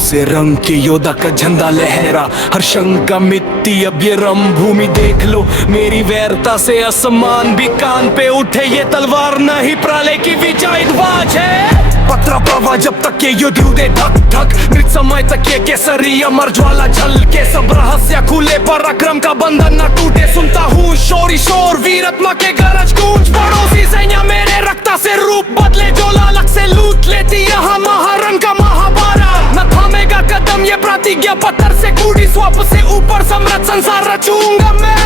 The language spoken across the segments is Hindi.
से रंग के योद्धा का झंडा लहरा, हर शंका मिट्टी अब ये रणभूमि देख लो। मेरी वैरता से आसमान भी कान पे उठे, ये तलवार नहीं प्रलय की विजय ध्वज है। पत्रा प्रवाह जब तक ये युद्ध उदे धक धक, मृत समय तक ये केसरी अमर ज्वाला जल के, सब रहस्य खुले पराक्रम का बंधन न टूटे। सुनता हूँ शोरी शोर वीरत्मा के गरज गूंज, पड़ोसी सैन्य मेरे रक्ता से रूप बदले, जो लालच से लूट लेती यहाँ महारण का महाभारत। न थामेगा कदम ये प्रतिज्ञा पत्थर से कूड़ी, स्वप से ऊपर सम्राट संसार रचूंगा मैं।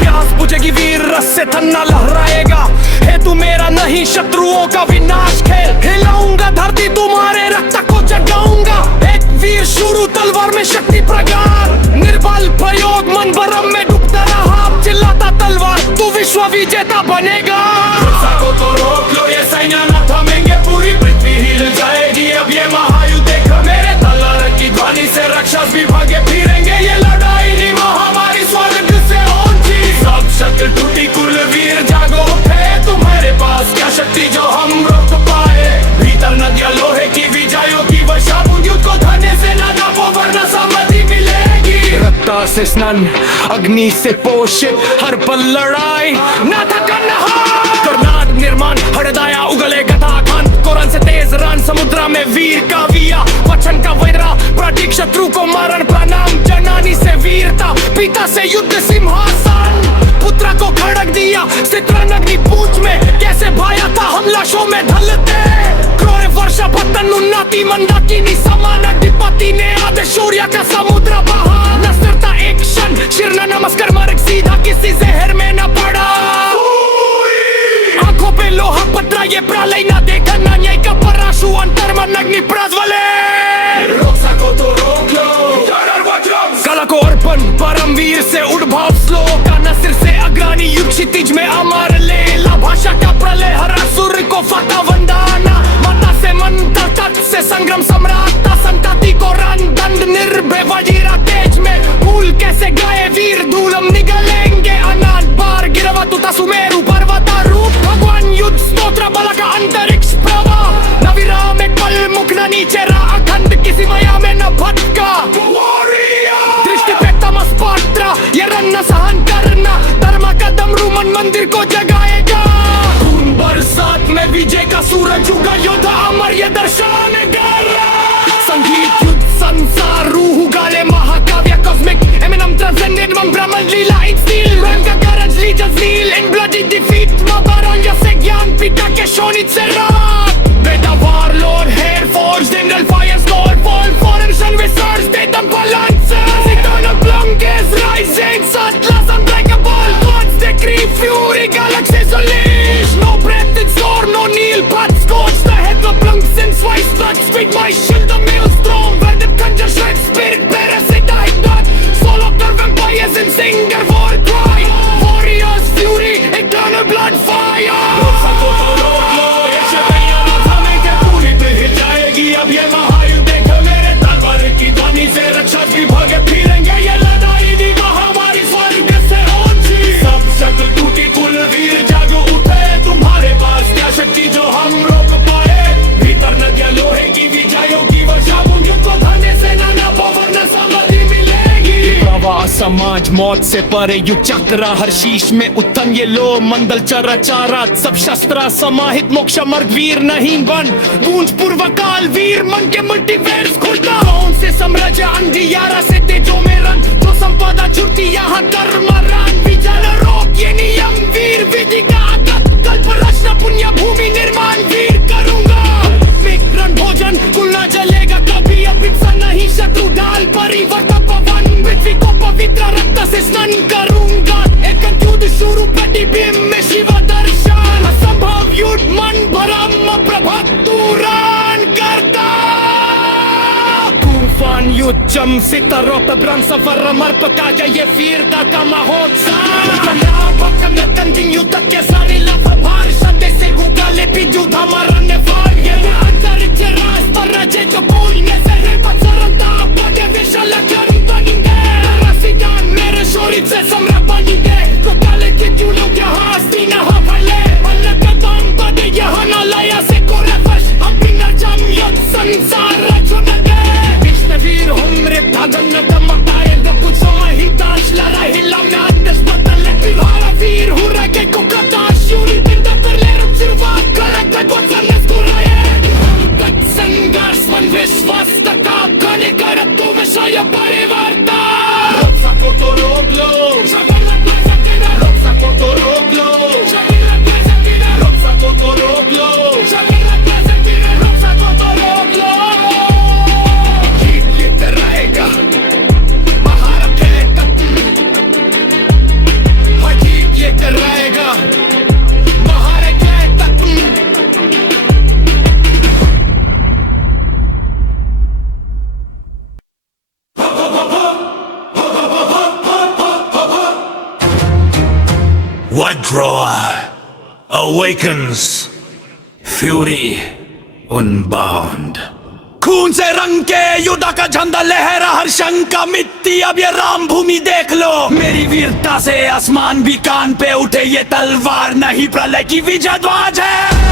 प्यास बुझेगी वीर रस से थन्ना लहराएगा, हेतु मेरा नहीं शत्रुओं का विनाश खेल। हिलाऊंगा धरती तुम्हारे रक्त को जगाऊंगा, एक वीर शुरू तलवार में शक्ति प्रगार। निर्बल प्रयोग मन भरम में डूबता रहा, चिल्लाता तलवार तू विश्व विजेता बनेगा। को तो रोक लो ये सैन्य न थमेंगे, पूरी पृथ्वी हिल जाएगी अब ये महायुद्ध देख। मेरे तलवार की ध्वनि से राक्षस भी भागे फिरेंगे, ये लड़ाई नहीं महामारी स्वर्ग से होगी। सब शक्ति टूटी कुल वीर जागो उठे, तुम्हारे पास क्या शक्ति जो हम रोक पाए। भीतर नदियां लोहे की विजयों की वर्षा, युद्ध को धने से न नापो वरना सम्मति मिलेगी। रक्ता से स्नान अग्नि से पोषित, हर पल लड़ाई न थकन कर्नाटक निर्माण हृदया उगले गताखंड। कुरान से तेज रन समुद्र में वीर का विया, वचन का वैरा प्रतीक शत्रु को मरण प्रणाम। जनानी से वीरता पिता से युद्ध सिंहासन, पुत्र को खड़क दिया चित्रण अग्नि पूछ में, कैसे भाया था हम लाशों में ढलते। क्रोर वर्षा पतन उन्नति मंदाकिनी समान, अधिपति ने आधे शौर्य का समुद्र बहा। नस्रता एक क्षण शिर न नमस्कार मर सीधा, किसी जहर में न पड़ा। आंखों पे लोहा पत्रा ये प्रलय न देखा, न न्याय का पराशु अंतर मन अग्नि प्रज्वले। रोक सको तो रोक लो कला को अर्पण परमवीर से उद्भव श्लोक का, न सिर से अग्रणी युग क्षितिज में अमर लेला। भाषा का प्रलय हर असुर को फता वंदना, माता से मंत्र तत् से संग्राम सम्राट, संतति को रण दंड निर्भय वजीरा तेज में। भूल कैसे गए वीर धूल हम निगलेंगे, अनंत बार गिरवा तुता सुमेरु पर्वतारूप। भगवान युद्ध स्तोत्र बल का अंतरिक्ष प्रवाह, न विराम एक पल मुख न नीचे रहा, अखंड किसी माया में न भटका। दृष्टि पे तमस पात्रा ये रण न सहन करना, धर्म का डमरू मन मंदिर को जगाएगा। खून बरसात में विजय का सूरज उगा, योद्धा अमर ये दर्शन गया। संगीत युद्ध संसार रूह गाले महाकाव्य कॉस्मिक एमिनम ट्रांसेंडेंट मम ब्रह्मन लीला इन स्टील। रंग का गरज लीज नील इन ब्लडी डिफीट, मबारों जैसे ज्ञान पिता के शोनित से रात। बेटा warlord heir force general fire store fall फॉरेंशन विसर्ज देतम balances, eternal blankets rising, Atlas unbreakable, God's decree, fury, galaxies unleashed. No breath in storm, no kneel, path scorched, the head of plunks in swice, blood speak my shield, the maelstrom, where the conjure shreds, spirit parasitic dot, soul of the vampires in singer war cry, warriors fury, eternal blood fire. अब ये महायुद्ध देख, मेरे तलवार की ध्वनि से राक्षस भी भागे फिरेंगे, ये लड़ाई दी महामारी स्वर्ग से होगी। सब शक्ल टूटी कुल वीर जागो उठे, तुम्हारे पास क्या शक्ति जो हम रोक पाए। भीतर नदियां लोहे की विजयों की वर्षा, युद्ध को धने से न नापो वरना समाधि मिलेगी। प्रवाह समाज मौत से परे युग चक्र, हर शीश में उत्तम ये लो मंडल चराचारा। सब शस्त्र समाहित मोक्ष मार्ग वीर नहीं बन, गूंज पूर्व काल वीर मन के मल्टीवर्स खुलता। कौन से साम्राज्य अंधियारा से तेजो में रन, जो संपदा छुट्टी यहाँ कर्म रन। विजन रोक ये नियम वीर विधि का आगत, कल्प रचना पुण्य भूमि निर्माण वीर करूंगा। विक्रम भोजन कुल न जलेगा कभी, अभिप्सा नहीं शत्रु ढाल परिवर्तन पवन। पृथ्वी को पवित्र रक्त से स्नान करूंगा, एक युद्ध शुरू कटी भीम में शिव दर्शन। असंभव युद्ध मन भरम प्रभक्त तुरान करता। तूफान युद्ध जम सितारों पे ब्रह्म सफर मर्प का ये वीरता का महोत्सव। युद्ध के सारे लफ भार शब्द से गुगाले भी युद्ध हमारा नेवार। ये अंतरिक्ष राज पर रचे जो कोई ने से बचरता बड़े विशाल कर्म बनेंगे। रसीदान मेरे शौर्य से सम्राट बनेंगे, तो काले के चूलों के हाथ सीना हवाले। अलग कदम बड़े यहाँ न लाया से कोरे फश, हम बिना जम युद्ध संसार रचने दे। विश्वस्त का कणिकर तुम स्वयं परिवर्तन रोक सको तो रोक लो रोक सको तो रोक लो रोक सको तो रोक लो रोक सको तो रोक लो जीत रहेगा महारत है जीत रहेगा महारत है What drawer awakens fury unbound खून से रंग के युद्ध का झंडा लहरा हर शंका मिट्टी अब ये राम भूमि देख लो मेरी वीरता से आसमान भी कान पे उठे ये तलवार नहीं प्रलय की विजय ध्वज है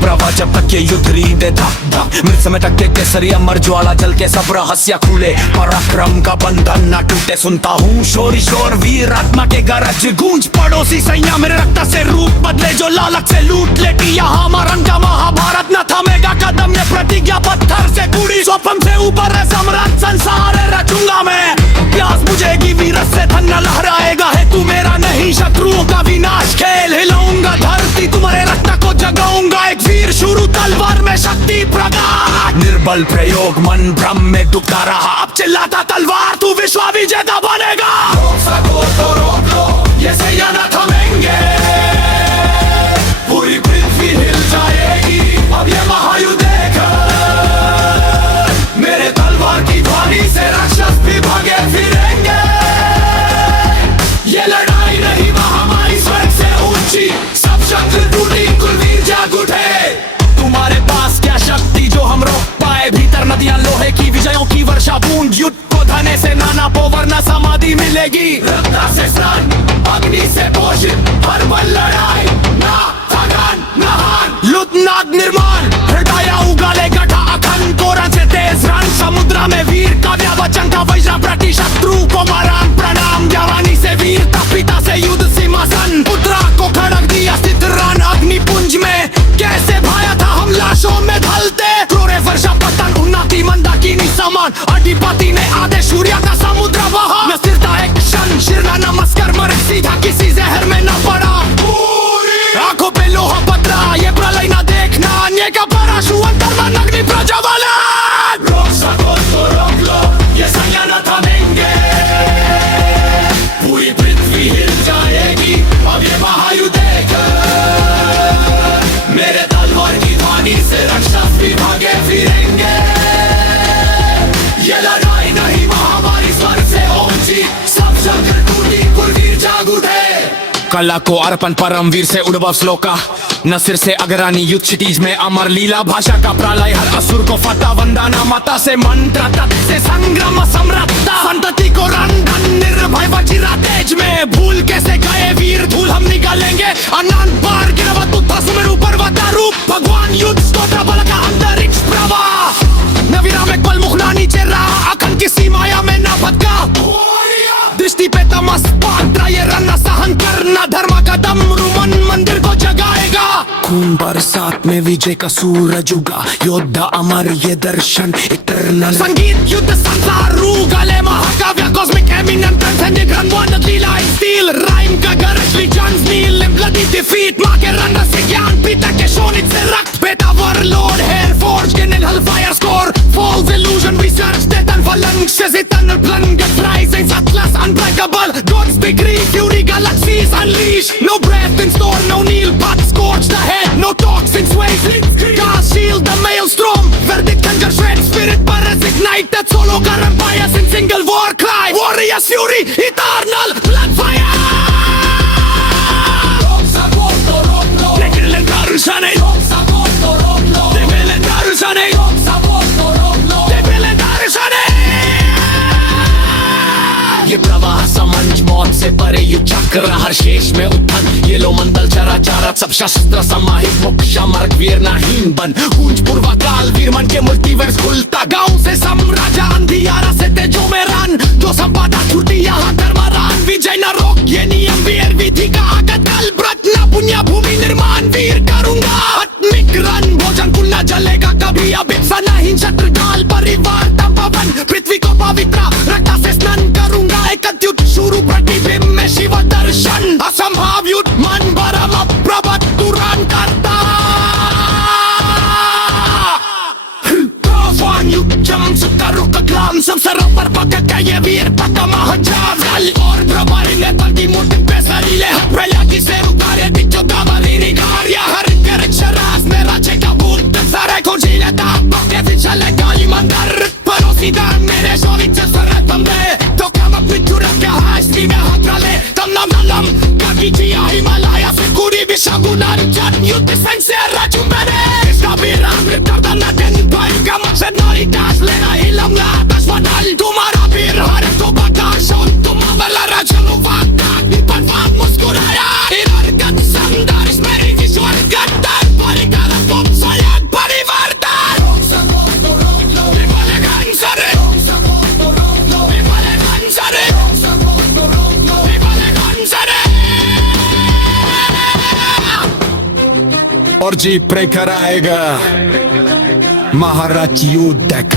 प्रवा जब तक ये युद्ध रीदे धक धक मृत समय तक के केसरी अमर ज्वाला जल के सब रहस्य खुले पराक्रम का बंधन न टूटे सुनता हूँ शोर शोर वीर आत्मा के गरज गूंज पड़ोसी सैया मेरे रक्त से रूप बदले जो लालच से लूट लेती यहाँ मरण का महाभारत न थमेगा कदम ये प्रतिज्ञा पत्थर से कुड़ी स्वप्न से ऊपर है सम्राट संसार रचूंगा मैं प्यास बुझेगी वीरत से धन्ना लहराएगा है तू मेरा नहीं शत्रुओं का विनाश खेल हिलाऊंगा धरती तुम्हारे रक्त को जगाऊंगा एक वीर शुरू तलवार में शक्ति प्रकाश निर्बल प्रयोग मन भ्रम में डूबता रहा अब चिल्लाता तलवार तू विश्व विजेता बनेगा रोक सको तो रोक लो ये सैया न थमेंगे पूरी पृथ्वी हिल जाएगी अब ये महायुद्ध मेरे तलवार की ध्वनि से राक्षस भी भागे फिरेंगे ये लड़ाई नहीं महामारी स्वर्ग से ऊंची सब शक्ति टूटी कुलवीर जाग उठे तुम्हारे पास क्या शक्ति जो हम रोक पाए भीतर नदियां लोहे की विजयों की वर्षा बूंद युद्ध को धने से नाना पोवर न समाधि मिलेगी रक्त से स्नान अग्नि से पोषित हर बल लड़ाई ना थकान न हान लुट नाग निर्माण हृदय उगाले गठा अखंड कोरन से तेज रण समुद्र में वीर काव्या वचन का वज्र प्रति शत्रु को मरण प्रणाम जवानी से वीरता पिता से युद्ध सिंहासन पुत्रा को खड़क दिया स्थित रण अग्नि पुंज में कैसे भाया था हम लाशों में ढलते क्रोरे वर्षा पतन उन्नति मंदाकिनी समान अधिपति ने आदेश सूर्य का समुद्र बहा न स्थिरता एक क्षण शिरना नमस्कार मर सीधा किसी जहर में न पड़ा आंखों पे लोहा पतरा ये प्रलय न देखना अन्य का पराशु अंतर्मन अग्नि प्रज्वलन रोक सको तो रोक लो ये सैया न थमेंगे पूरी पृथ्वी हिल जाएगी अब ये महायुद्ध मेरे तलवार की ध्वनि से राक्षस भी भागे फिरेंगे ये लड़ाई नहीं महामारी स्वर्ग से ऊंची सब शंकर टूटी कुलवीर जाग उठे कला को अर्पण परमवीर से उद्भव श्लोका न सिर से अग्रणी युद्ध क्षितिज में अमर लीला भाषा का प्रलय हर असुर को फता वंदना माता से मंत्र तत् से संग्राम समृद्धा संतति को रंधन निर्भय वज्रा तेज में भूल कैसे गए वीर धूल हम निकालेंगे अनंत पार गिरवत उत्था सुमेरु पर्वता रूप भगवान युद्ध स्तोत्र बल का अंतरिक्ष प्रवाह नवीरा में कल मुखना नीचे रहा अखंड की सीमाया में न भटका दृष्टि पे तमस पात्र ये रन सहन करना धर्म का दम रुमन मंदिर को जगाएगा खून बरसात में विजय का सूरज उगा योद्धा अमर ये दर्शन इटर्नल संगीत युद्ध संसार रू गले महाकाव्य कॉस्मिक एमिनेंट ट्रांसेंडेंट रन वन लीला स्टील राइम का गरज विजन्स नील ब्लडी डिफीट मां के रन से ज्ञान पिता के शोणित से रक्त बेटा warlord heir forge gain hellfire score falls illusion research death and phalanx is eternal plan gets rising atlas unbreakable God's degree fury galaxies unleash no breath in store no kneel but scorch the head no toxins waste cast shield the maelstrom verdict conjure shred spirit paras ignited solo car empires in single war cry warriors fury eternal blood fire ये प्रवाह समंज मौत से परे युग चक्र हर शेष में उत्थान ये लो मंडल चराचर सब शस्त्र समाहित मोक्ष मार्ग वीर नाहीन बन कूंज पूर्वा काल वीर मन के मल्टीवर्स खुलता गांव से साम्राज्य अंधियारा से तेजो में रन जो संपादा छुट्टी sal Orbrămarile din multe pesarile Hăpelea se rugare Dicioda marinigaria Hărcăre ceras Merace ca burtă Zare cogile da Bocche vice legali mandar Părosi da Mere jovice să repămbe Tocama pictura Că hai scrive hatrale Tam nam nam nam Kagicia Himalaya Securi bishagunar Jan Iute sense raciumbere Eskabiram Retardana den pai Kama senoritas Lena hilam la Tasvanal Tumara bir Hare to bagashon Tumama la rajanu vata Nipan vam muskuraya Irargat sandar Smeri visual Gattar Parikara pop Sayat Parivartar Vipale gansare Vipale gansare Vipale gansare Orji prekaraega Maharaj Yudak